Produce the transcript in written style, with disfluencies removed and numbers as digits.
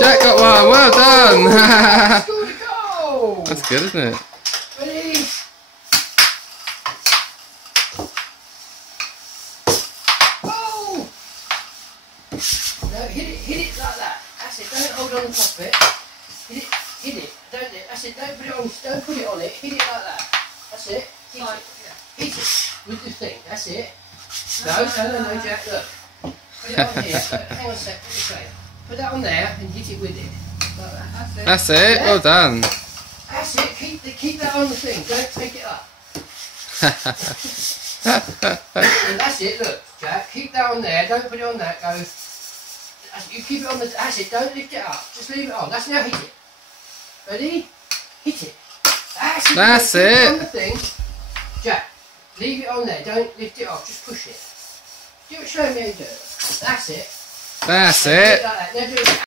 Jack got one. Well done. Scored a goal. That's good, isn't it? Ready? Oh! No, hit it like that. That's it. Don't hold on the top of it. Hit it. Don't. That's it. Don't put it on. Don't put it on it. Hit it like that. That's it. Hit it with the thing. That's it. No, Jack. Look. Put it on here. Hang on a sec. Put this way. Put that on there and hit it with it. Like that. That's it. Yeah. Well done. That's it. Keep that on the thing. Don't take it up. And that's it. Look, Jack. Keep that on there. Don't put it on that. Go. You keep it on the. That's it. Don't lift it up. Just leave it on. That's now hit it. Ready? Hit it. That's it. Keep it on the thing. Jack. Leave it on there. Don't lift it off. Just push it. Show me how you do it. That's it. That's now it. Do it like that. Now do it.